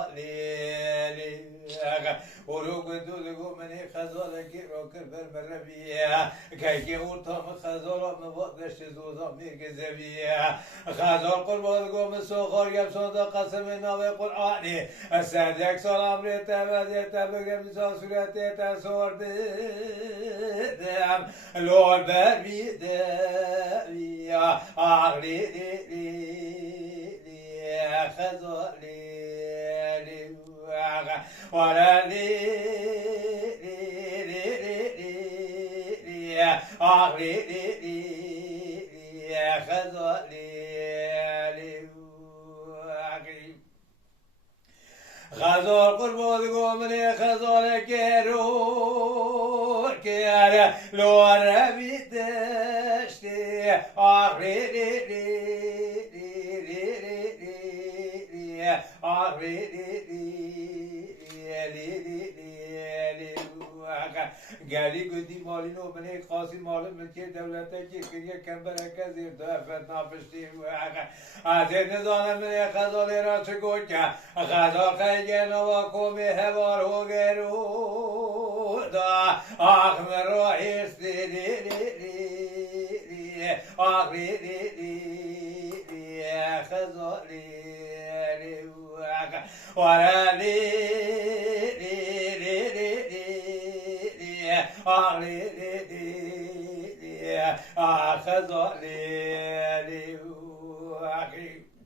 خزالي ولو كنتو تقول مني خزالك روكر بالمربية كي ورطم خزالة مبادش زوزا ميرك زبية خزال قربان قوم سوخار يب صندوق قسم ناوي قرآني السادك سلام ريتا وزيتا بقم ساسورة تسور بدم لور بربيدم أغلي خزالي ولا خزال قربان قومني خزال كيرو كير لو ربي دشتي گلی گودی مالی نو بنی قاسی مال ملکی دولته کی کریه کمبره که زیر دفت نافشتی از این نظام منی خزالی را چگو که خزال خیلی نوا کمی هوار هو گرو دا آخمر رو ایستی آخری خزالی ورالی خزالی